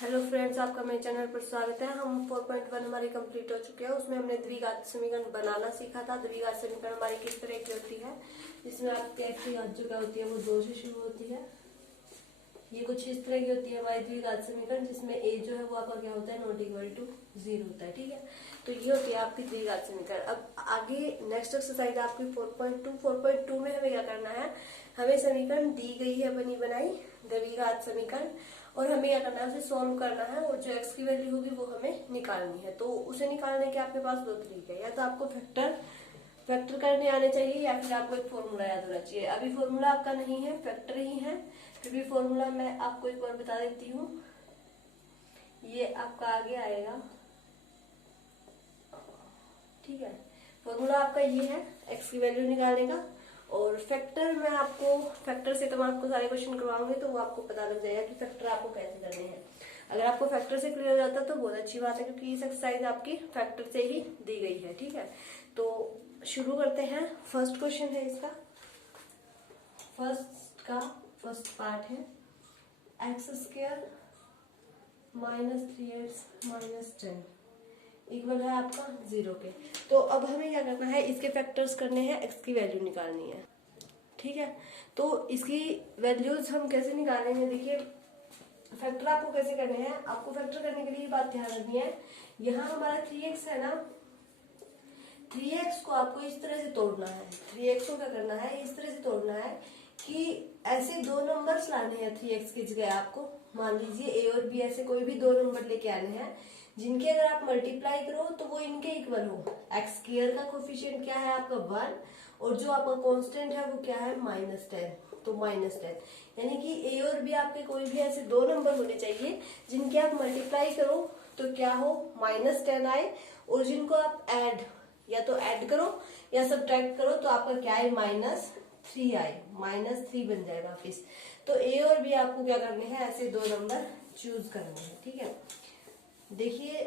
Hello friends, आपका मेरे channel पर स्वागत है। हम 4.1 हमारी कंप्लीट हो चुके हैं। उसमें हमने द्विघात समीकरण बनाना सीखा था। द्विघात समीकरण हमारी किस तरह की होती है, जिसमें आपकी x की घात जो क्या होती है वो 2 से शुरू होती है। ये कुछ इस तरह की होती है हमारी द्विघात समीकरण, जिसमें a जो है वो आपका क्या होता है, नॉट इक्वल टू 0 होता है। ठीक है, तो ये होती है आपकी द्विघात समीकरण। अब आगे नेक्स्ट एक्सरसाइज आपकी 4.2 में हमें क्या करना है, हमें समीकरण दी गई है बनी बनाई द्विघात समीकरण, और हमें क्या करना है, उसे सॉल्व करना है, और जो x की वैल्यू होगी वो हमें निकालनी है। तो उसे निकालने के आपके पास दो तरीके हैं, या तो आपको फैक्टर करने आने चाहिए, या फिर आपको एक फॉर्मूला याद होना चाहिए। अभी फॉर्मूला आपका नहीं है, फैक्टर ही है। फिर भी फॉर्मूला मैं आपको एक बार बता देती हूँ, ये आपका आगे आएगा। ठीक है, फॉर्मूला आपका ये है x की वैल्यू निकालने का, और फैक्टर में आपको फैक्टर से तो मैं आपको सारे क्वेश्चन करवाऊंगी, तो वो आपको पता लग जाएगा कि फैक्टर आपको कैसे करने हैं। अगर आपको फैक्टर से क्लियर हो जाता तो बहुत अच्छी बात है, क्योंकि इस एक्सरसाइज आपकी फैक्टर से ही दी गई है। ठीक है, तो शुरू करते हैं। फर्स्ट क्वेश्चन है इसका, फर्स्ट पार्ट है x² minus 3x minus 10 equal है आपका 0 के। तो अब हमें क्या करना है, इसके फैक्टर्स करने हैं, x की वैल्यू निकालनी है। ठीक है, तो इसकी वैल्यूज हम कैसे निकालेंगे, देखिए फैक्टर आपको कैसे करने हैं। आपको फैक्टर करने के लिए ये बात ध्यान रखनी है, यहाँ हमारा 3x है ना, 3x को आपको इस तरह से तोड़ना है। 3x को क्या करना है, इस तरह से तोड़ना है कि ऐसे दो नंबर्स लाने हैं 3x की जगह। आपको मान लीजिए a और b, ऐसे कोई भी दो नंबर लेके आने हैं, जिनके अगर आप मल्टीप्लाई करो तो वो इनके इक्वल हो। x² का कोफिशिएंट क्या है आपका 1, और जो आपका कांस्टेंट है वो क्या है -10, तो -10। यानी कि a और b आपके कोई भी ऐसे दो नंबर होने चाहिए जिनके आप मल्टीप्लाई करो तो क्या हो, -10 आए, और जिनको आप या तो ऐड करो या सब्ट्रैक्ट करो तो आपका क्या है, -3 आए, -3 बन जाएगा वापिस। तो a और b आपको क्या करने हैं, ऐसे दो नंबर चूज करने हैं। ठीक है, देखिए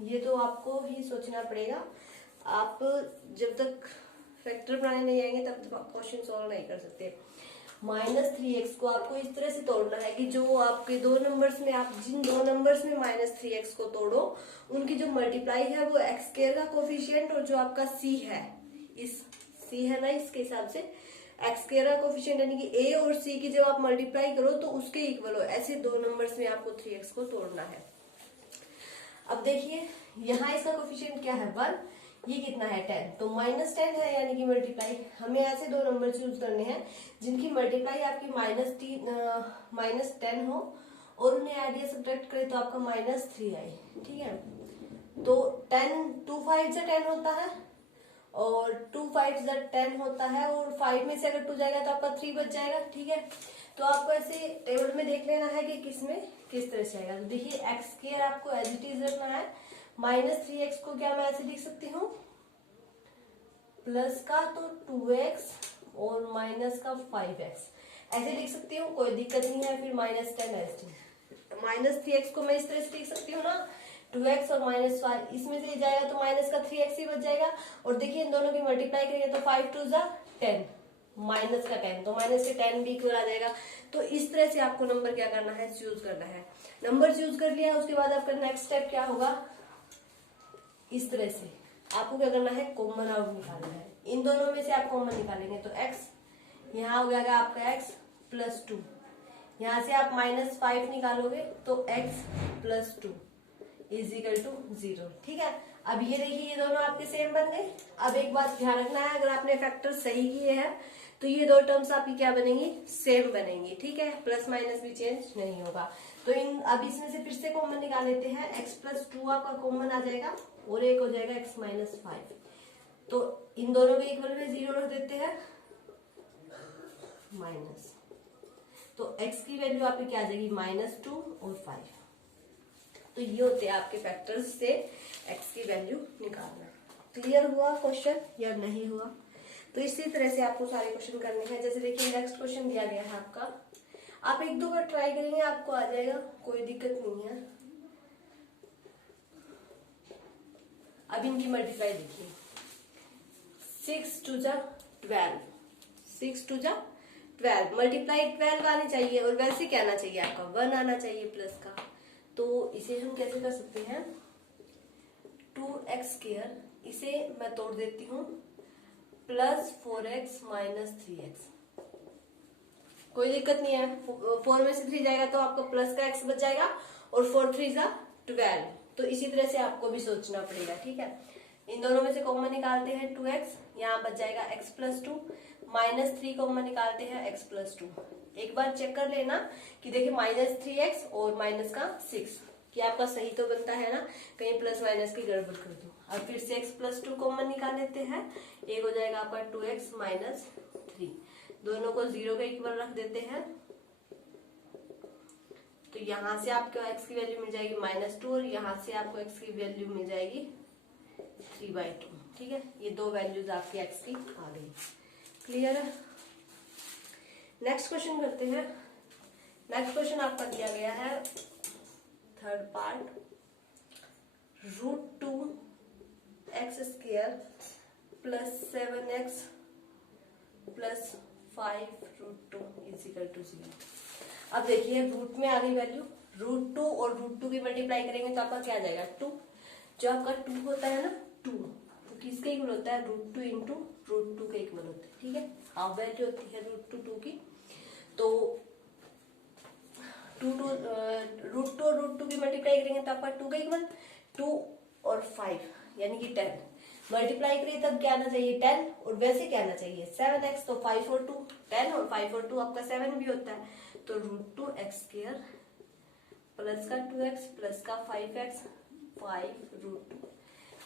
ये तो आपको ही सोचना पड़ेगा। आप जब तक फैक्टर बनाने नहीं आएंगे तब तक आप क्वेश्चन सॉल्व नहीं कर सकते। -3x को आपको इस तरह से तोड़ना है कि जो आपके दो नंबर्स में, आप जिन दो नंबर्स में -3x को तोड़ो, उनकी जो मल्टीप्लाई है वो x² का कोफिशिएंट, और जो आपका c है, इस c है ना, इसके हिसाब से x² का कोफिशिएंट यानी कि a और c की जब आप मल्टीप्लाई करो तो उसके इक्वल हो, ऐसे दो नंबर्स में आपको 3x को तोड़ना है। अब देखिए यहाँ इसका कोफिशिएंट क्या है 1, ये कितना है 10, तो -10 है, यानी कि मल्टीप्लाई हमें ऐसे दो नंबर चूज करने हैं जिनकी मल्टीप्लाई आपकी -10 हो, और उन्हें ऐड या सब्ट्रैक्ट करें तो आपका -3 आए। ठीक है, तो 2 5 से 10 होता है, और 2 5 से 10 होता है, और 5 में से अगर 2 जाएगा तो आपका 3 बच जाएगा। ठीक है, तो आपको ऐसे टेबल में देख लेना है कि किसमें किस तरह से आएगा। तो देखिए x² आपको एज इट इज रखना है। -3x को क्या मैं ऐसे लिख सकती हूँ, प्लस का तो 2x और माइनस का 5x ऐसे लिख सकती हूँ, कोई दिक्कत नहीं है। फिर -10 -3x को मैं इस तरह से लिख सकती हूँ ना, 2x और -5, इसमें से जाएगा तो माइनस का 3x ही बच जाएगा। और देखिए इन दोनों की मल्टीप्लाई करेंगे तो 5 2 जा 10, माइनस का 10, तो माइनस के 10 भी इक्वल आ जाएगा। तो इस तरह से आपको नंबर क्या करना है, चूज करना है। नंबर चूज कर लिया, उसके बाद आपका नेक्स्ट स्टेप क्या होगा, इस तरह से आपको क्या करना है, कॉमन आउट निकालना है। इन दोनों में से आप कॉमन निकालेंगे तो x यहाँ हो जाएगा आपका x +2, यहाँ से आप -5 निकालोगे तो x +2 = 0। ठीक है, अब ये देखिए ये दोनों आपके सेम बन गए। अब एक बात ध्यान रखना है, अगर आपने फैक्टर सही किए हैं तो ये दो टर्म्स आपकी क्या बनेंगी, सेम बनेंगी। ठीक है, प्लस माइनस भी चेंज नहीं होगा। तो अब इसमें से फिर से कॉमन निकाल लेते हैं, x +2 आपका कॉमन आ जाएगा, और एक हो जाएगा x -5। तो इन दोनों के इक्वल में 0 रख देते हैं, माइनस, तो x की वैल्यू आपकी क्या आ जाएगी, -2 और 5। तो ये होते हैं आपके फैक्टर्स से x की वैल्यू निकालना। क्लियर हुआ क्वेश्चन या नहीं हुआ? तो इसी तरह से आपको सारे क्वेश्चन करने हैं। जैसे देखिए नेक्स्ट क्वेश्चन दिया गया है आपका, आप एक दो बार ट्राई करेंगे आपको आ जाएगा, कोई दिक्कत नहीं है। अब इनकी मल्टीप्लाई देखिए, 6 2 जा 12, 6 2 जा 12, मल्टीप्लाई 12 आनी चाहिए, और वैसे क्या आना चाहिए आपका 1 आना चाहिए प्लस का। तो इसे हम कैसे कर सकते हैं, 2x², इसे मैं तोड़ देती हूँ, प्लस 4x माइनस 3x। कोई दिक्कत नहीं है, 4 में से 3 जाएगा तो आपका प्लस का x बच जाएगा, और 4 3 जा 12। तो इसी तरह से आपको भी सोचना पड़ेगा, ठीक है। इन दोनों में से कॉमन निकालते हैं 2x, यहाँ बच जाएगा x प्लस 2, माइनस 3 कॉमन निकालते हैं x प्लस 2। एक बार चेक कर लेना कि देखिए माइनस 3x और माइनस का 6 कि आपका सही तो बनता है ना, कहीं प्लस माइनस की गड़बड़ कर दो। अब फिर से x प्लस 2 कॉमन निकाल लेते हैं, एक हो जाएगा आपका 2x माइनस 3, दोनों को 0 के इक्वल रख देते हैं। तो यहाँ से आपको x की वैल्यू मिल जाएगी -2, और यहाँ से आपको x की वैल्यू मिल जाएगी 3/2, ठीक है। ये दो वैल्यूज आपकी x की आ गई, क्लियर है। नेक्स्ट क्वेश्चन करते हैं। नेक्स्ट क्वेश्चन आपका दिया गया है third part, √2x² plus 7x plus 5√2 = 0। अब देखिए रूट में आ गई वैल्यू, √2 और √2 की मल्टीप्लाई करेंगे तो आपका क्या आ जाएगा 2। जो आपका 2 होता है ना, 2 तो किसके इक्वल होता है, √2 इंटू √2 के इक्वल होता है, ठीक है। हाफ वैल्यू होती है √2 की। तो √2 और √2 की मल्टीप्लाई करेंगे तो आपका 2 का इक्वल 2 और 5 यानी कि 10 मल्टीप्लाई करिए तब क्या आना चाहिए 10, और वैसे क्या आना चाहिए 7x। तो 5 और 2 10, और 5 और 2 आपका 7 भी होता है। तो √2x² प्लस का 2x प्लस का 5x 5√2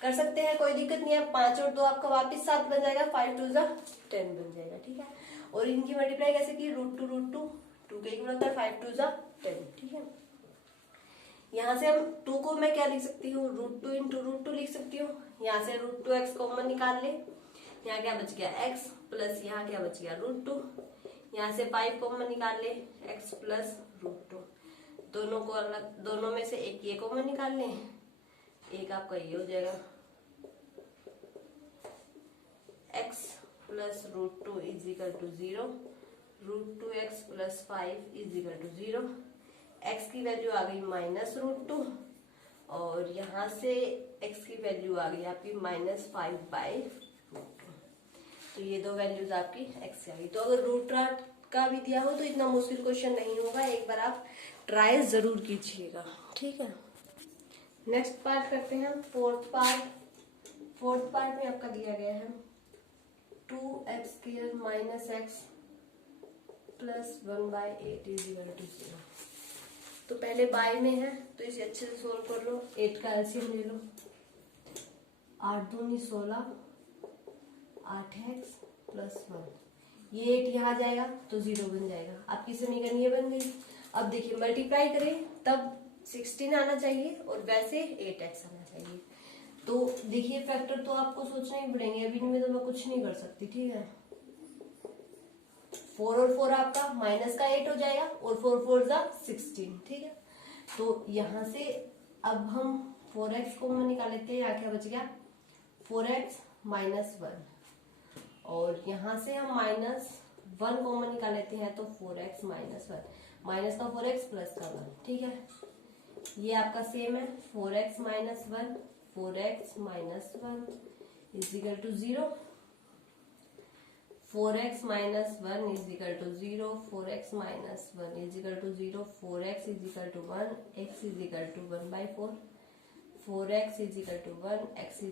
कर सकते हैं, कोई दिक्कत नहीं है। 5 और 2 आपका वापिस 7 बन जाएगा, 5 2 जा 10 बन जाएगा, ठीक है। और इनकी मल्टीप्लाई कैसे की, √2 2 के इक्वल होता है, 5 2 जा 10, ठीक है। यहाँ से हम 2 को मैं क्या लिख सकती हूँ, √2 इंटू √2 लिख सकती हूँ। यहाँ से √2x कॉमन निकाल ले, यहाँ क्या बच गया x, प्लस यहाँ क्या बच गया √2, यहाँ से 5 कॉमन निकाल ले, x प्लस √2। दोनों को अलग, दोनों में से एक ये कॉमन निकाल ले, एक आपका ये हो जाएगा x plus √2 = 0, √2x plus 5 = 0। x की वैल्यू आ गई -√2, और यहाँ से x की वैल्यू आ गई आपकी -5/√2। तो ये दो वैल्यूज आपकी x से आ गई। तो अगर रूट का भी दिया हो तो इतना मुश्किल क्वेश्चन नहीं होगा, एक बार आप ट्राई जरूर कीजिएगा, ठीक है। नेक्स्ट पार्ट करते हैं, फोर्थ पार्ट। फोर्थ पार्ट में आपका दिया गया है 2x² माइनस x प्लस 1/8 = 0। तो पहले बाय में है तो इसे अच्छे से सोल्व कर लो। 8 का एलसीएम ले लो, 8 दूनी 16, 8x प्लस 1, ये 8 यहाँ जाएगा तो 0 बन जाएगा, आपकी समीकरण ये बन गई। अब देखिए मल्टीप्लाई करें तब 16 आना चाहिए, और वैसे 8x आना चाहिए। तो देखिए फैक्टर तो आपको सोचना ही पड़ेंगे, अभी में तो मैं कुछ नहीं कर सकती, ठीक है। 4 और 4 आपका माइनस का 8 हो जाएगा, और 4 4 जा 16, ठीक है। तो यहाँ से अब हम 4x को हम निकाल लेते हैं, यहाँ क्या बच गया 4x माइनस 1, और यहाँ से हम -1 कॉमन निकाल लेते हैं तो 4x माइनस 1, माइनस का 4x प्लस का 1, ठीक है। ये आपका सेम है, 4x minus 1 4x minus 1 = 0, 4x minus 1 = 0, 4x minus 1 = 0, 4x = 1, x = 1/4, 4x = 1, x =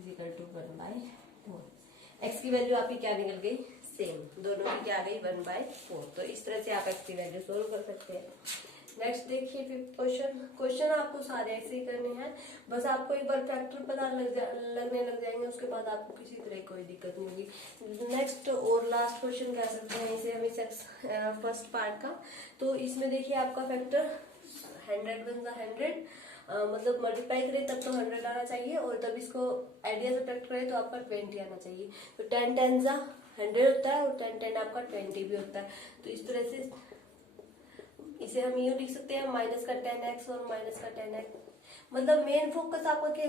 1/4। x की वैल्यू आपकी क्या निकल गई, सेम, दोनों की क्या आ गई 1/4। तो इस तरह से आप x की वैल्यू सोल्व कर सकते हैं। नेक्स्ट देखिए फिफ्थ क्वेश्चन आपको सारे ऐसे ही करने हैं, बस आपको एक बार फैक्टर पता लगने लग जाएंगे, उसके बाद आपको किसी तरह कोई दिक्कत नहीं होगी। नेक्स्ट और लास्ट क्वेश्चन कह सकते हैं इसे हम फर्स्ट पार्ट का। तो इसमें देखिए आपका फैक्टर 100 बन जा 100, मतलब मल्टीप्लाई करें तब तो 100 आना चाहिए, और तब इसको आइडिया से फैक्टर करें तो आपका 20 आना चाहिए। तो 10 10 जा 100 होता है, और 10 10 आपका 20 भी होता है। तो इस तरह से इसे हम यूं लिख सकते हैं, माइनस का 10x और माइनस का 10x। मतलब मेन फोकस आपका क्या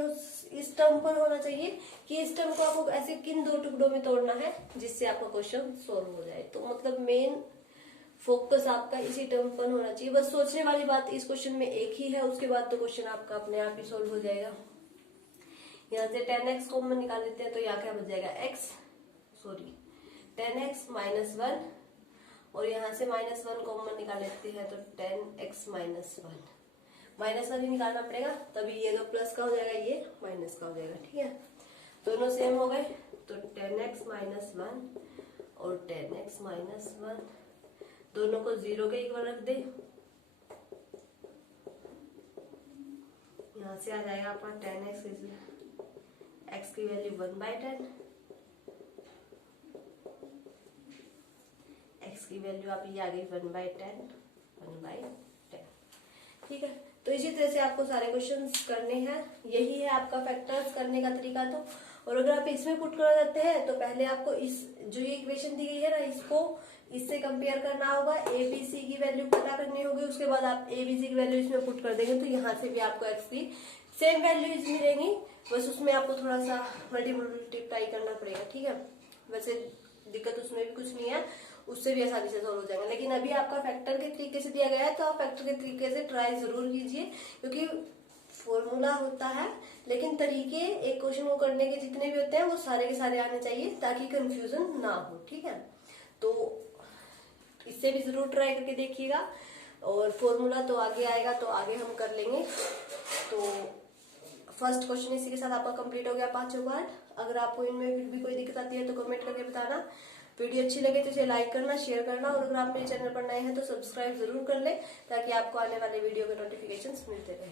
इस टर्म पर होना चाहिए कि इस टर्म को आपको ऐसे किन दो टुकड़ों में तोड़ना है जिससे आपका क्वेश्चन सोल्व हो जाए। तो मतलब मेन फोकस आपका इसी टर्म पर होना चाहिए। बस सोचने वाली बात इस क्वेश्चन में एक ही है, उसके बाद तो क्वेश्चन आपका अपने आप ही सोल्व हो जाएगा। यहाँ से 10x कॉमन निकाल लेते हैं तो यहाँ क्या बच जाएगा x 10x माइनस 1, और यहाँ से -1 कॉमन निकाल लेते हैं तो 10x माइनस 1 ही निकालना पड़ेगा, तभी ये जो प्लस का हो जाएगा ये माइनस का हो जाएगा। ठीक है, दोनों सेम हो गए तो 10x माइनस 1 और 10x माइनस 1 दोनों को 0 के इक्वल रख दे। यहाँ से आ जाएगा आपका 10x x की वैल्यू 1/10, x की वैल्यू आप ये आ गई 1/10। ठीक है, तो इसी तरह से आपको सारे क्वेश्चंस करने हैं। यही है आपका फैक्टर्स करने का तरीका। तो और अगर आप इसमें पुट कर देते हैं तो पहले आपको इस जो ये इक्वेशन दी गई है ना, इसको इससे कंपेयर करना होगा, एबीसी की वैल्यू पता करनी होगी, उसके बाद आप एबीसी की वैल्यू इसमें पुट कर देंगे तो यहाँ से भी आपको एक्स की सेम वैल्यूज मिलेंगी, बस उसमें आपको थोड़ा सा मल्टीप्लाई करना पड़ेगा। ठीक है, वैसे दिक्कत उसमें भी कुछ नहीं है, उससे भी आसानी से सॉल्व हो जाएगा। लेकिन अभी आपका फैक्टर के तरीके से दिया गया है तो आप फैक्टर के तरीके से ट्राई जरूर कीजिए, क्योंकि फॉर्मूला होता है लेकिन तरीके एक क्वेश्चन को करने के जितने भी होते हैं वो सारे के सारे आने चाहिए ताकि कंफ्यूजन ना हो। ठीक है, तो इससे भी जरूर ट्राई करके देखिएगा, और फॉर्मूला तो आगे आएगा तो आगे हम कर लेंगे। तो फर्स्ट क्वेश्चन इसी के साथ आपका कंप्लीट हो गया 5 पार्ट। अगर आपको इनमें फिर भी कोई दिक्कत आती है तो कमेंट करके बताना। वीडियो अच्छी लगे तो इसे लाइक करना, शेयर करना, और अगर आप मेरे चैनल पर नए हैं तो सब्सक्राइब जरूर कर लें ताकि आपको आने वाले वीडियो के नोटिफिकेशंस मिलते रहें।